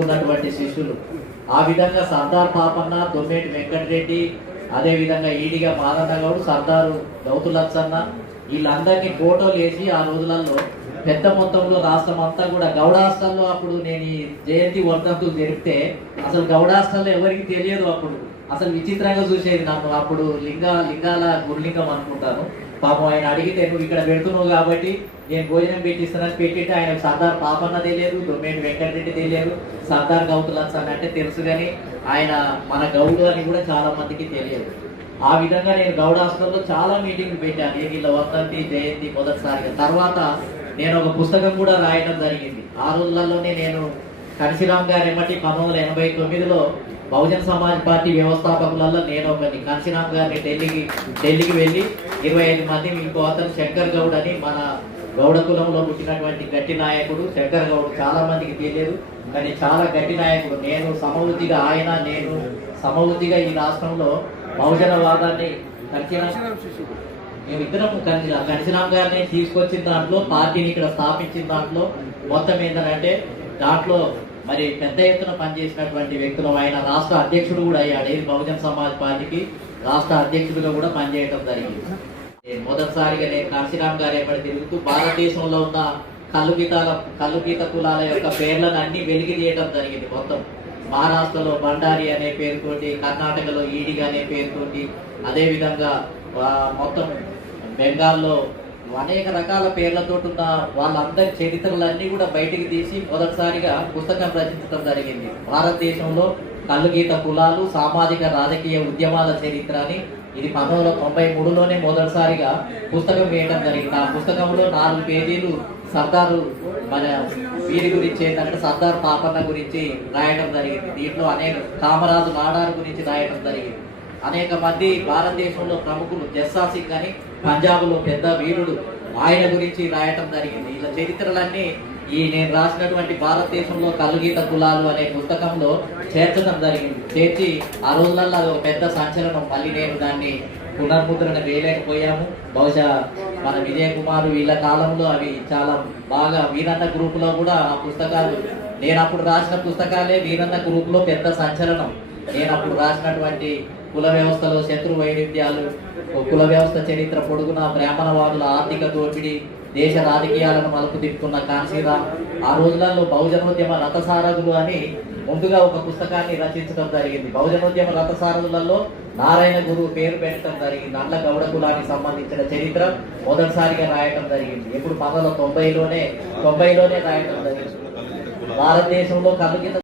ఉన్నటువంటి శిష్యులు. ఆ విధంగా సర్దార్ పాపన్న దొమ్మేటి వెంకటరెడ్డి అదే విధంగా ఈడిగా మాదన్న గౌడ్ సర్దారు దౌతులచ్చన్న వీళ్ళందరినీ ఫోటోలు వేసి ఆ రోజులలో పెద్ద మొత్తంలో రాష్ట్రం అంతా కూడా గౌడాస్టల్లో అప్పుడు నేను ఈ జయంతి వర్ధంతులు జరిపితే అసలు గౌడాస్టల్లో ఎవరికి తెలియదు అప్పుడు. అసలు విచిత్రంగా చూసేది నన్ను. అప్పుడు లింగ లింగాల గురులింగం అనుకుంటాను. పాపం ఆయన అడిగితే నువ్వు ఇక్కడ పెడుతున్నావు కాబట్టి నేను భోజనం పెట్టిస్తానని పెట్టితే ఆయన సర్దార్ పాపన్న తెలియదు దొమ్మేటి వెంకటరెడ్డి తెలియదు సర్దార్ గౌతులన్స్ అని అంటే తెలుసు కానీ ఆయన మన గౌడు అని కూడా చాలా మందికి తెలియదు. ఆ విధంగా నేను గౌడ చాలా మీటింగ్లు పెట్టాను. ఏ వీళ్ళ వర్ధంతి జయంతి మొదటిసారిగా. తర్వాత నేను ఒక పుస్తకం కూడా రాయడం జరిగింది. ఆ రోజులలోనే నేను కన్సిరామ్ గారు ఎమ్మటి పంతొమ్మిది ఎనభై తొమ్మిదిలో బహుజన్ సమాజ్ పార్టీ వ్యవస్థాపకులలో నేను ఒకరిని కన్సిరామ్ గారిని ఢిల్లీకి ఢిల్లీకి వెళ్ళి ఇరవై ఐదు మంది ఇంకో అతను శంకర్ గౌడ్ అని మన గౌడ కులంలో పుట్టినటువంటి గట్టి నాయకుడు శంకర్ గౌడ్ చాలా మందికి తెలియదు. కానీ చాలా గట్టి నాయకుడు. నేను సమవృద్ధిగా ఆయన నేను సమవృద్ధిగా ఈ రాష్ట్రంలో బహుజన వాదాన్ని కన్సిరామ్ మేమిద్దరం కలిసి కనిసిరామ్ గారిని తీసుకొచ్చిన దాంట్లో పార్టీని ఇక్కడ స్థాపించిన దాంట్లో మొత్తం ఏంటంటే దాంట్లో మరి పెద్ద ఎత్తున పనిచేసినటువంటి వ్యక్తులు ఆయన రాష్ట్ర అధ్యక్షుడు కూడా అయ్యాడు. ఏది? బహుజన్ సమాజ్ పార్టీకి రాష్ట్ర అధ్యక్షుడిగా కూడా పనిచేయడం జరిగింది. మొదటిసారిగా నేను కాశీరామ్ గారు ఎప్పటి తిరుగుతూ భారతదేశంలో ఉన్న కళ్ళు గీతాల కులాల యొక్క పేర్లను అన్ని వెలికి తీయడం జరిగింది మొత్తం. మహారాష్ట్రలో బండారి అనే పేరుతోటి కర్ణాటకలో ఈడిగా అనే పేరుతోటి అదేవిధంగా మొత్తం బెంగాల్లో అనేక రకాల పేర్లతో ఉన్న వాళ్ళందరి చరిత్రలన్నీ కూడా బయటికి తీసి మొదటిసారిగా పుస్తకం రచించడం జరిగింది. భారతదేశంలో కళ్ళుగీత కులాలు సామాజిక రాజకీయ ఉద్యమాల చరిత్ర అని ఇది పంతొమ్మిది వందల తొంభై మూడులోనే మొదటిసారిగా పుస్తకం వేయడం జరిగింది. ఆ పుస్తకంలో నాలుగు పేజీలు సర్దారు మన వీరి గురించి ఏంటంటే సర్దార్ పాపన్న గురించి రాయడం జరిగింది. దీంట్లో అనేక కామరాజు నాడారు గురించి రాయడం జరిగింది. అనేక మంది భారతదేశంలో ప్రముఖులు జస్సా సింగ్ అని పంజాబ్లో పెద్ద వీరుడు. ఆయన గురించి రాయటం జరిగింది. ఇలా చరిత్రలన్నీ ఈ నేను రాసినటువంటి భారతదేశంలో కలుగీత కులాలు అనే పుస్తకంలో చేర్చడం జరిగింది. చేర్చి ఆ రోజులలో అది ఒక పెద్ద సంచలనం. మళ్ళీ నేను దాన్ని పునర్ముద్రణ వేయలేకపోయాము బహుశా మన విజయ కుమార్ వీళ్ళ కాలంలో అవి చాలా బాగా వీరన్న గ్రూపులో కూడా ఆ పుస్తకాలు నేను అప్పుడు రాసిన పుస్తకాలే వీరన్న గ్రూపులో పెద్ద సంచలనం. నేను అప్పుడు రాసినటువంటి కుల వ్యవస్థలో శత్రు వైరుధ్యాలు కుల వ్యవస్థ చరిత్ర పొడుగున బ్రాహ్మణవాదుల ఆర్థిక దోపిడీ దేశ రాజకీయాలను మలుపు తిప్పుకున్న కాన్సీరామ్ ఆ రోజులలో బహుజనోద్యమ రథసారథులు అని ముందుగా ఒక పుస్తకాన్ని రచించడం జరిగింది. బహుజనోద్యమ రథసారథులలో నారాయణ గురువు పేరు పెట్టడం జరిగింది. అట్ల గౌడ కులానికి సంబంధించిన చరిత్ర మొదటిసారిగా రాయటం జరిగింది. ఎప్పుడు పంతొమ్మిది వందల తొంభైలోనే తొంభైలోనే రాయటం జరిగింది. భారతదేశంలో కలుగిన